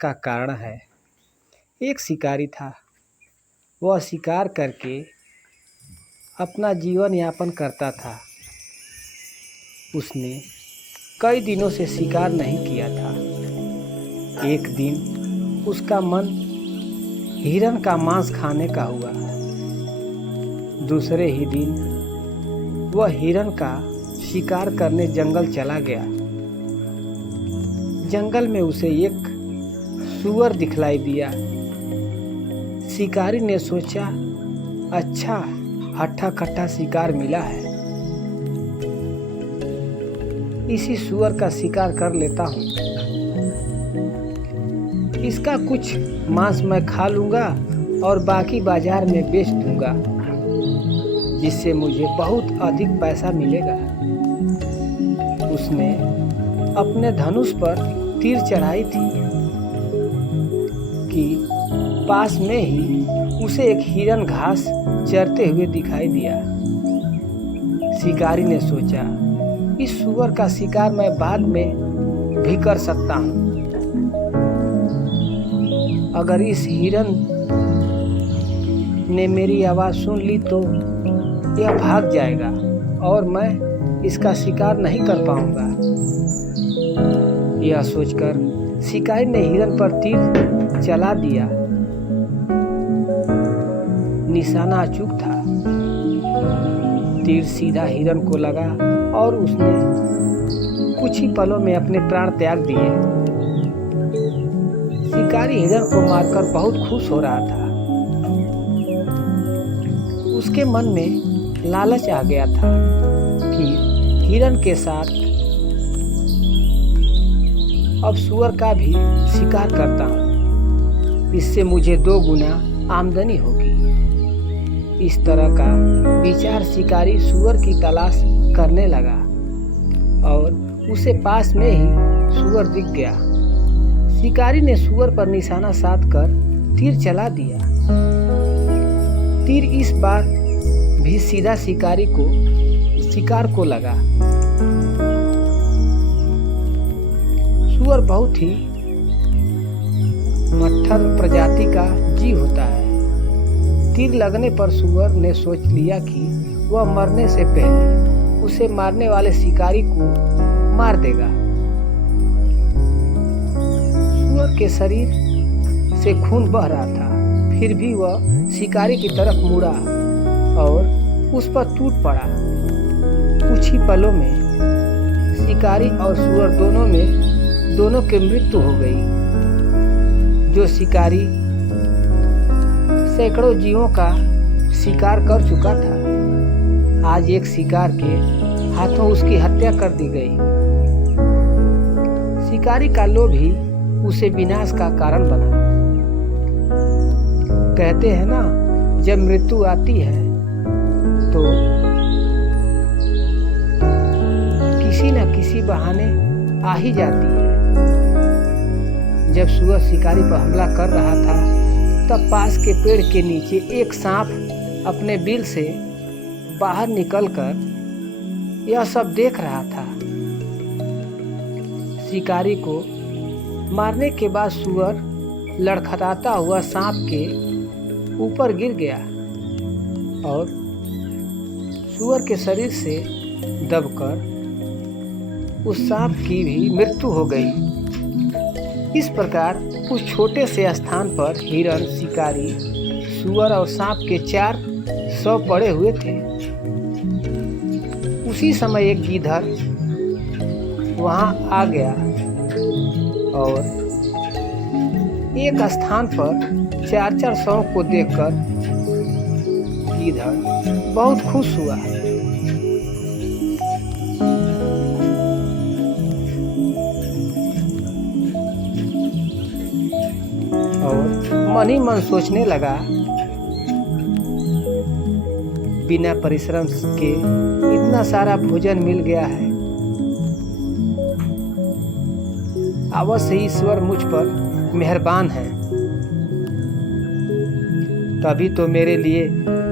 का कारण है। एक शिकारी था। वह शिकार करके अपना जीवन यापन करता था। उसने कई दिनों से शिकार नहीं किया था। एक दिन उसका मन हिरन का मांस खाने का हुआ। दूसरे ही दिन वह हिरन का शिकार करने जंगल चला गया। जंगल में उसे एक सूअर दिखलाई दिया। शिकारी ने सोचा, अच्छा हट्ठा कट्ठा शिकार मिला है, इसी सूअर का शिकार कर लेता हूँ। इसका कुछ मांस मैं खा लूँगा और बाकी बाजार में बेच दूँगा, जिससे मुझे बहुत अधिक पैसा मिलेगा। उसने अपने धनुष पर तीर चढ़ाई थी कि पास में ही उसे एक हिरन घास चरते हुए दिखाई दिया। शिकारी ने सोचा, इस सूअर का शिकार मैं बाद में भी कर सकता हूँ। अगर इस हिरन ने मेरी आवाज़ सुन ली तो यह भाग जाएगा और मैं इसका शिकार नहीं कर पाऊंगा। यह सोचकर शिकारी ने हिरन पर तीर चला दिया। निशाना अचूक था। तीर सीधा हिरन को लगा और उसने कुछ ही पलों में अपने प्राण त्याग दिए। शिकारी हिरन को मारकर बहुत खुश हो रहा था। उसके मन में लालच आ गया था कि हिरन के साथ अब सूअर का भी शिकार करता हूँ, इससे मुझे 2 गुना आमदनी होगी। इस तरह का विचार शिकारी सूअर की तलाश करने लगा और उसे पास में ही सूअर दिख गया। शिकारी ने सूअर पर निशाना साध कर तीर चला दिया। तीर इस बार भी सीधा शिकार को लगा। सूअर बहुत ही मट्ठर प्रजाति का जीव होता है। तीर लगने पर सूअर ने सोच लिया कि वह मरने से पहले उसे मारने वाले शिकारी को मार देगा। सूअर के शरीर से खून बह रहा था, फिर भी वह शिकारी की तरफ मुड़ा और उस पर टूट पड़ा। कुछ ही पलों में शिकारी और सूअर दोनों की मृत्यु हो गई। जो शिकारी सैकड़ों जीवों का शिकार कर चुका था, आज एक शिकार के हाथों उसकी हत्या कर दी गई। शिकारी का लोभ ही उसे विनाश का कारण बना। कहते हैं ना, जब मृत्यु आती है तो किसी न किसी बहाने आ ही जाती है। जब सूअर शिकारी पर हमला कर रहा था, तब पास के पेड़ के नीचे एक सांप अपने बिल से बाहर निकलकर यह सब देख रहा था। शिकारी को मारने के बाद सूअर लड़खड़ाता हुआ सांप के ऊपर गिर गया और सूअर के शरीर से दबकर उस सांप की भी मृत्यु हो गई। इस प्रकार उस छोटे से स्थान पर हिरन, शिकारी, सूअर और सांप के 4 शव पड़े हुए थे। उसी समय एक गीदड़ वहां आ गया और एक स्थान पर 4 शव को देखकर गीदड़ बहुत खुश हुआ। और मन ही मन सोचने लगा, बिना परिश्रम के इतना सारा भोजन मिल गया है, अवश्य ईश्वर मुझ पर मेहरबान है, तभी तो मेरे लिए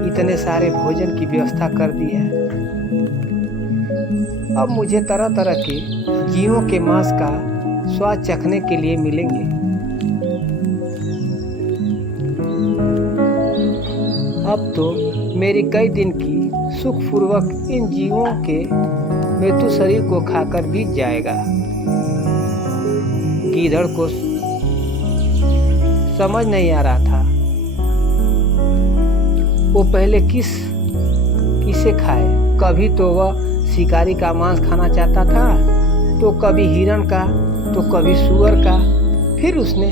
इतने सारे भोजन की व्यवस्था कर दी है। अब मुझे तरह तरह के जीवों के मांस का स्वाद चखने के लिए मिलेंगे। अब तो मेरी कई दिन की सुखपूर्वक इन जीवों के मृत्यु शरीर को खाकर बीत जाएगा। गीदड़ को समझ नहीं आ रहा था वो पहले किसे खाए। कभी तो वह शिकारी का मांस खाना चाहता था, तो कभी हिरण का, तो कभी सूअर का। फिर उसने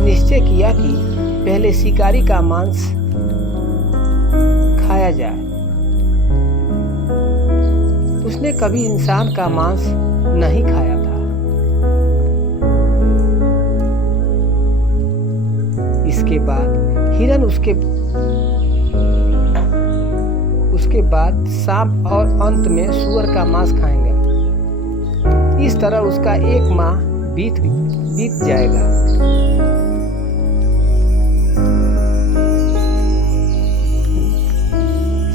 निश्चय किया कि पहले शिकारी का मांस खाया जाए। उसने कभी इंसान का मांस नहीं खाया था। इसके बाद हिरण, उसके बाद सांप और अंत में सूअर का मांस खाएंगे। इस तरह उसका एक माह बीत जाएगा।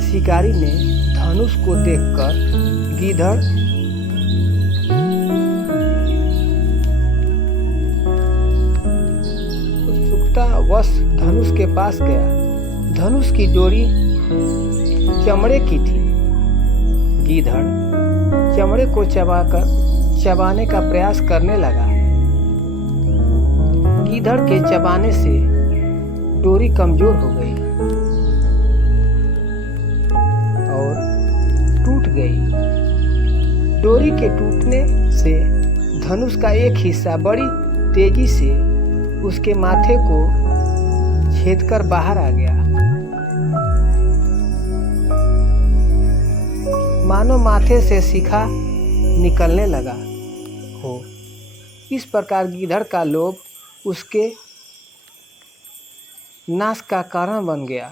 शिकारी ने धनुष को देखकर गीदड़ उत्सुकतावश धनुष के पास गया। धनुष की डोरी चमड़े की थी। गीदड़ चमड़े को चबाने का प्रयास करने लगा। गीदड़ के चबाने से डोरी कमजोर हो गई और टूट गई। डोरी के टूटने से धनुष का एक हिस्सा बड़ी तेजी से उसके माथे को छेदकर बाहर आ गया। मानो माथे से शिखा निकलने लगा हो। इस प्रकार गीदड़ का लोभ उसके नाश का कारण बन गया।